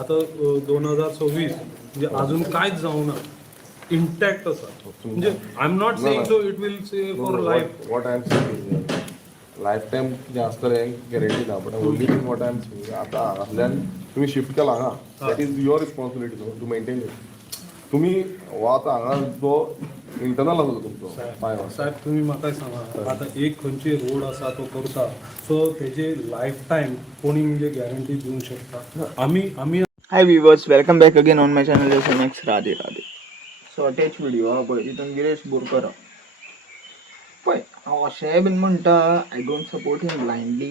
आता 2026 म्हणजे अजून काहीच जाऊ ना इंटॅक्ट असा म्हणजे I am not saying so it will say for life what I am saying lifetime जास्त गॅरंटी ना but only thing what I am saying आता असल्यान तुम्ही शिफ्ट केला ना that is your responsibility no to maintain it तुम्ही आता हांगा जो इंटरनल आसा तुमचो साहेब तुम्ही म्हाका सांगा आता एक खंयची रोड असा तो करता सो तेजे लाईफ टाईम कोणी म्हणजे गॅरंटी देऊ शकता आम्ही hi viewers, welcome back again on my channel S Radhe Radhe. So attach video हा पळय तितून गिरीश बोरकर पळय हांव अशेंय बीन म्हणटा आय डोंट सपोर्ट हिम ब्लायंडली.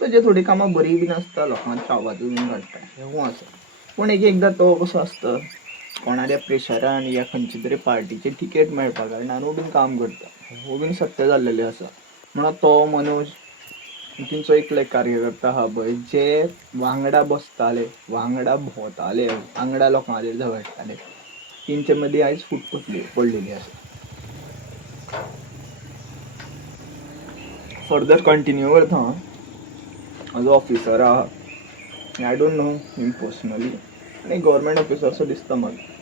तेजे थोडी कामां बरी बीन आसता, लोकांक चावाचो बीन काडटा हें आसा. पूण एक एकदां तो कसो आसता कोणाच्या प्रेशरान या खंयची तरी पार्टीची तिकेट मेळपा कारणानूय बीन काम करता. हो बीन सत्य जाल्लेलें आसा. म्हणून तो मनोज तिंचो एक कार्यकर्ता आहा पळय जे वांगडा बसताले, वांगडा भोंवताले, वांगडा लोकांचेर झगडटाले, तेंचे मदीं आयज फूट पडलेली आसा. फर्दर कंटिन्यू करता हांव. म्हजो ऑफिसर आहा, I don't know him personally, आनी गव्हर्मेंट ऑफिसर सो दिसता म्हाका.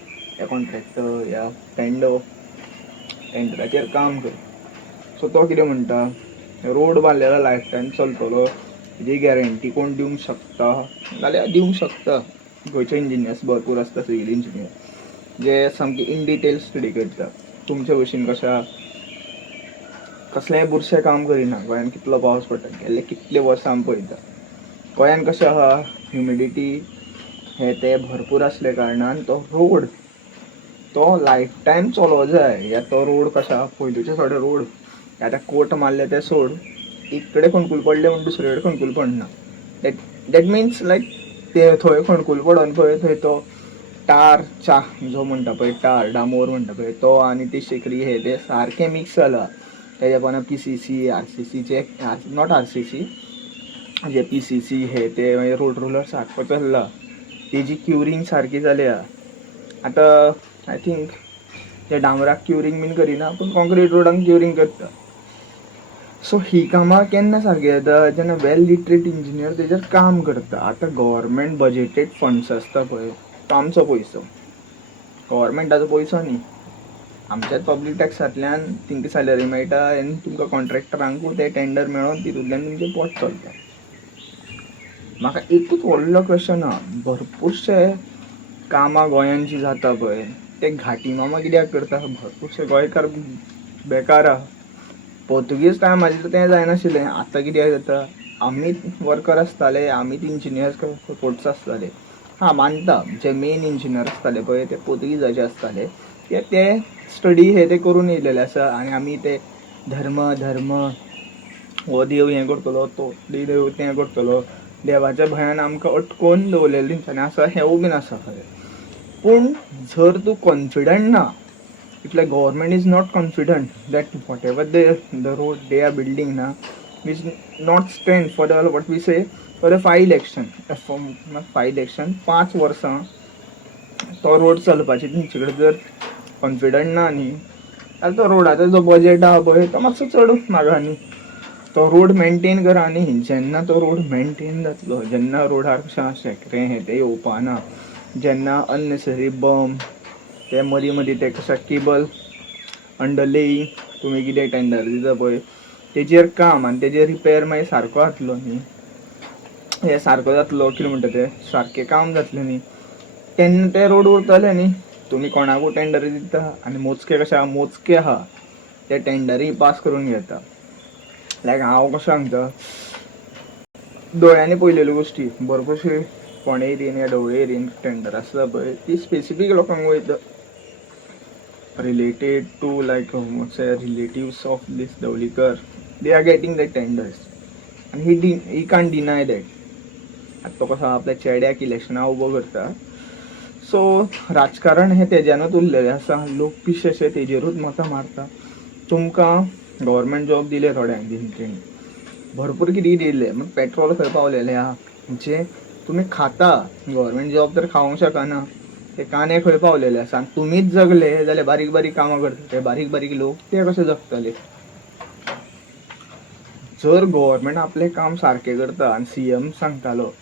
या कॉन्ट्रॅक्टर या टेंडराचेर काम करता. सो तो कितें म्हणटा, रोड बांदलेलो लायफ टायम चलतलो हेजी गॅरंटी कोण दिवंक शकता जाल्यार दिवंक शकता. गोंयचे इंजिनियर्स भरपूर आसता, सिवील इंजिनियर जे सामकी इन डिटेल स्टडी करता. तुमचे भशेन कसलेंय बुरशें काम करिना. गोंयान कितलो पावस पडटा गेल्ले कितले वर्सां आमी पळयता. गोंयान कशें आहा, ह्युमिडिटी हे ते भरपूर आसले कारणान तो रोड तो लायफ टायम चलोवं जाय. या तो रोड कशें आहा, पयलुचे थोडे रोड आतां कोट मारले ते सोड, एक कडेन खणकूल पडले म्हणून दुसरे कडेन खणकूल पडना. दॅट मिन्स लायक ते थंय खणकूल पडोन पळय थंय तो टार जो म्हणटा पळय टार डामोर म्हणटा पळय तो आनी ती शेकडी हे ते सारकें मिक्स जाला. तेज्या पोंदा PCC RCCचे नॉट RCC जे PCC हे ते मागीर रोड रोलर सारको चल्ला, तेजी क्युरींग सारकी जाल्या. आतां आय थिंक ते डांबराक क्युरींग बीन करिना पूण कॉन्क्रीट रोडांक क्युरींग करता. सो ही कामां केन्ना सारकी जाता जेन्ना वेल लिटरेट इंजिनियर तेजेर काम करता. आतां गव्हर्मेंट बजेटेड फंड्स आसता पळय तो आमचो पयसो, गव्हर्मेंटाचो पयसो न्ही, आमच्याच पब्लीक टॅक्सांतल्यान तेंका सॅलरी मेळटा आनी तुमकां कॉन्ट्रॅक्टरांकूय ते टेंडर मेळोन तितूंतल्यान तुमचें पोट चलता. म्हाका एकूच व्हडलो क्वेश्चन आहा, भरपूरशे कामां गोंयान जीं जाता पळय ते घाटी मामा कित्याक करता. भरपूरशे गोंयकार बेकार आहा. पोर्तुगीज टायमाचेर तें जायनाशिल्लें, आतां कित्याक जाता, आमीच वर्कर आसताले, आमीच इंजिनियर्स कोर्ट्स आसताले. हां मानता, जे मेन इंजिनियर आसताले पळय ते पोर्तुगीजाचे आसताले, ते स्टडी हे ते करून येयलेले आसा. आनी आमी ते धर्म हो देव हें करतलो, तो देव तें करतलो, देवाच्या भंयान आमकां अटकोवन दवरलेलें तेंच्यांनी आसा, हेंवूय बीन आसा खरें. पूण जर तूं कॉन्फिडंट ना, if like government is not confident that whatever the road they are building ना is not stand for the what we say for the 5 election 5 वर्सां तो रोड चलपाची तुमचे कडेन जर कॉन्फिडंट ना न्ही जाल्यार तो रोडाचो जो बजेट आहा पळय तो मातसो चड म्हागा न्ही. तो रोड मेनटेन करा न्ही. जेन्ना तो रोड मेनटेन जातलो, जेन्ना रोडार शेकरें हें तें येवपा ना, जेन्ना अननेसेसरी बंप ते मदीं ते कशें केबल अंडर लेईंग तुमी कितें टेंडर दिता पळय तेजेर काम आनी तेजेर रिपेर मागीर सारको जातलो न्ही, हें सारको जातलो कितें म्हणटा तें सारकें काम जातलें न्ही, तेन्ना ते रोड उरतले न्ही. तुमी कोणाकूय टेंडर दिता आनी मोजके आहा ते टेंडरूय पास करून घेता. लायक हांव कशें सांगता, दोळ्यांनी पळयलेल्यो गोश्टी भरपूरशे फोंडे एरियेन या ढवळे एरियेन टेंडर आसता पळय ती स्पेसिफीक लोकांक वयता related to like relatives of these Dhavalikar they are getting the tenders आनी ही कांट डिनाय दॅट. आतां तो कसो आपल्या चेड्याक इलेक्शना उबो करता. सो राजकारण हें तेज्यानूच उरलेलें आसा. लोक पिशेशे तेजेरूच मतां मारता. तुमकां गव्हर्मेंट जॉब दिले थोड्यांक तेंच्यांनी भरपूर कितें दिल्लें, पूण पेट्रोल खंय पावलेलें आहा, जें तुमी खाता गव्हर्मेंट जॉब तर खावंक शकना, ते कांदे खंय पावलेले आसा. आनी तुमीच जगले जाल्यार बारीक बारीक कामां करता ते बारीक लोक ते कशे जगतले. जर गव्हर्मेंट आपलें काम सारकें करता आनी CM सांगतालो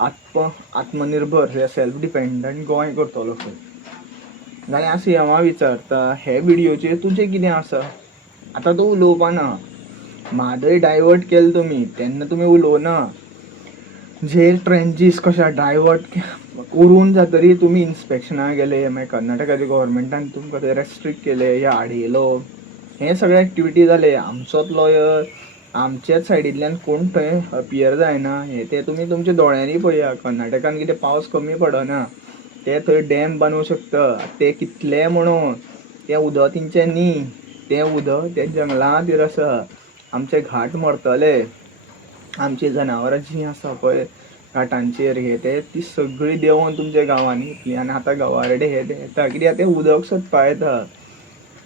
आत्मनिर्भर हे सेल्फ डिपेंडंट गोंय करतलो खंय. जाल्यार अशें हांव विचारता हे व्हिडिओचेर तुजें कितें आसा. आतां तो उलोवपाना, म्हादय डायवर्ट केलो तुमी तेन्ना तुमी उलोवना. जे ट्रेंचीस कशा डायवर्ट करून जातरी तुमी इन्स्पेक्शनाक गेले, मागीर कर्नाटकाच्या गव्हर्मेंटान तुमकां ते रेस्ट्रिक्ट केले या आडयलो. हे सगळे एक्टिविटी जाले. आमचोच लॉयर, आमचेच सायडींतल्यान कोण थंय अपियर जायना. हे ते तुमी तुमच्या दोळ्यांनी पळया. कर्नाटकान कितें पावस कमी पडना, ते थंय डॅम बांदूंक शकता. ते कितले म्हणून तें उदक तेंचें न्ही, तें उदक त्या जंगला खातीर आसा. आमचे घाट मरतले, आमची जनावरां जीं आसा पळय घाटांचेर हे ते ती सगळीं देंवोन तुमच्या गांवांनी येतलीं. आनी आतां गवारेडे हे ते येता कित्याक ते उदक सोदपा येता.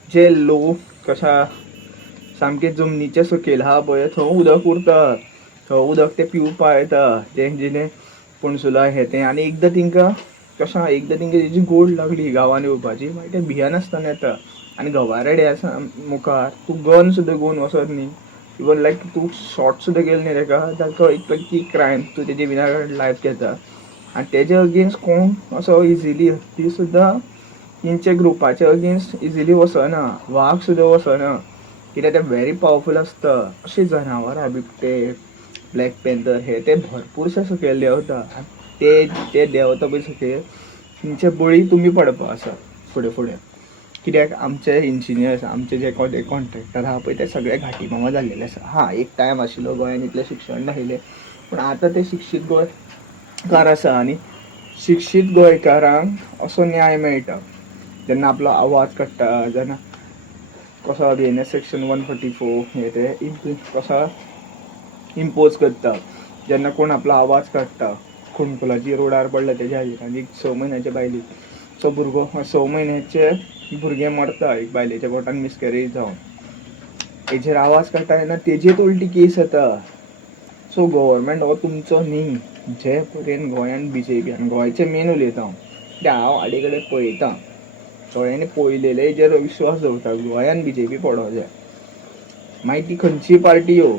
जे लोक कशा सामके जमनीचे सकयल आहा पळय थंय उदक उरता, थंय उदक ते पिवपा येता. जेणे पणसुला हे ते आनी एकदां तिंकां कशें एकदां तिंकां तेजी गोड लागली गांवांन येवपाची, मागीर ते भियानासतना येता. आनी गवारेडे आसा मुखार तूं गन सुद्दां घेवन वचत न्ही, इवन लायक तूं शॉट सुद्दां केलें न्ही तेका, जाल्यार तो एक क्रायम, तूं तेजे विना लायफ घेता. आनी तेजे अगेन्स्ट कोण असो इजिली ती सुद्दां तेंच्या ग्रुपाच्या अगेन्स्ट इजिली वचना. वाघ सुद्दां वचना कित्याक ते व्हेरी पावरफूल आसता. अशी जनावरां बिबटे, ब्लॅक पॅन्थर हे ते भरपूरशे सकयल देंवता. ते देंवता पळय सकयल तेंचे बळी तुमी पडपा आसा फुडें फुडें. कित्याक आमचे इंजिनियर्स, आमचे जे कॉन्ट्रॅक्टर आहा पळय ते सगळे घाटी मामा जाल्लेले आसा. हा एक टायम आशिल्लो गोंयान इतलें शिक्षण नाशिल्लें, पूण आतां ते शिक्षीत गोंयकार आसा. आनी शिक्षीत गोंयकारांक असो न्याय मेळटा जेन्ना आपलो आवाज काडटा, जेन्ना कसो BNS सेक्शन 144 हे ते कसो इम्पोज करता. जेन्ना कोण आपलो आवाज काडटा, खुणकुलाची रोडार पडला तेज्या खातीर, आनी 6 म्हयन्याच्या बायलेचो भुरगो 6 म्हयन्याचे भुरगें मरता एक बायलेच्या पोटान मिसकॅरेज जावन, हेजेर आवाज काडटा तेन्ना तेजेर उलटी केस येता. सो गव्हर्मेंट हो तुमचो न्ही. जे पर्यंत गोंयान BJP आनी गोंयचें मेन उलयता हांव, ते हांव आडे कडेन पळयतां दोळ्यांनी पळयलेले हेजेर विश्वास दवरता. गोंयान BJP पडो जाय, मागीर ती खंयची पार्टी येवं.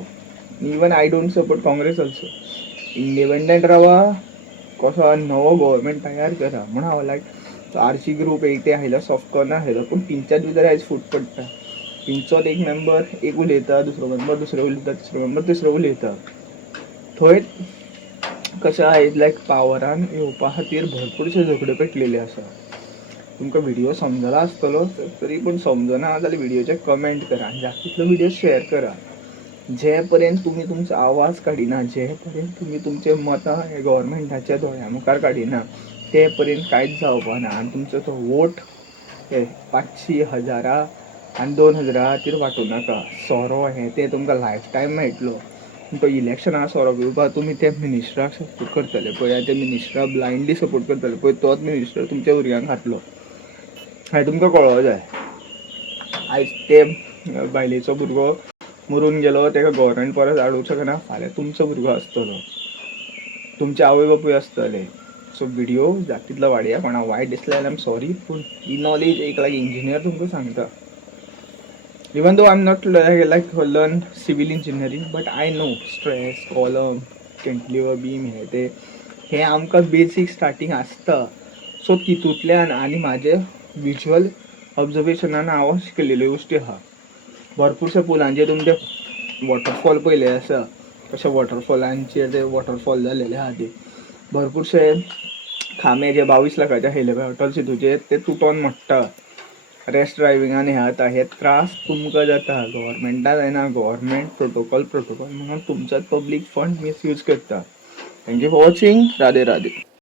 Even I don't support Congress also. Independent रावा, कसो नवो गव्हर्मेंट तयार करा म्हूण हांव लायक आरची ग्रूप एक ते आयलो सॉफ्ट कॉर्नर आयलो, पूण तेंच्यात भितर आयज फूट पडटा. तेंचोच एक मेंबर एक उलयता, दुसरो मेंबर दुसरें उलयता, तिसरो मेंबर तिसरें उलयता. थंय कशें आयज लायक पावरान येवपा खातीर भरपूरशे झगड्यो पेटलेले आसा. तुमकां व्हिडिओ समजला आसतलो, तरी पूण समजना जाल्यार व्हिडिओचेर कमेंट करा, जाता तितलो व्हिडिओ शेअर करा. जे पर्यंत तुमी तुमचो आवाज काडिना, जे पर्यंत तुमी तुमचे मतां हे गव्हर्मेंटाच्या दोळ्या मुखार काडिना, ते पर्यंत कांयच जावपा ना. आनी तुमचो तो वोट हे 500, 1000 आनी 2000 खातीर वांटूं नाका. सोरो हे ते तुमकां लायफ टायम मेळटलो. तो इलेक्शनाक सोरो घेवपाक तुमी त्या मिनिस्टराक सपोर्ट करतले पळय, आनी त्या मिनिस्टराक ब्लायंडली सपोर्ट करतले पळय, तोच मिनिस्टर तुमच्या भुरग्यांक खातलो. हें तुमकां कळों जाय. आयज ते बायलेचो भुरगो मरून गेलो, ताका गव्हर्मेंट परत हाडूंक शकना, फाल्यां तुमचो भुरगो आसतलो, तुमचे आवय बापूय आसतले. सो व्हिडिओ जाता तितलो वाडया. कोणा वायट दिसलें जाल्यार आय एम सॉरी, पूण ही नॉलेज एक लायक इंजिनियर तुमकां सांगता. Even though I am not like learn civil engineering, but I know stress, column, cantilever beam हे आमकां बेसीक स्टार्टींग आसता. सो तितूंतल्यान आनी म्हाजे विज्युअल ऑब्जर्वेशनान हांव शिकलेल्यो गोश्टी आहा. भरपूरशे पुलांचेर तुमचे वॉटरफॉल पयले आसा, कशे वॉटरफॉलांचेर ते वॉटरफॉल जाल्लेले आहा ते. भरपूरशे खांबे जे 22 लाखाचे आशिल्ले पळय अटल सेतूचेर ते तुटोन मोडटा. रेश ड्रायविंगान हे जाता, हे त्रास तुमकां जाता. गव्हर्मेंटा जायना, गव्हर्मेंट प्रोटोकॉल म्हणून तुमचोच पब्लीक फंड मिसयूज करता. Thank you for watching. Radhe Radhe.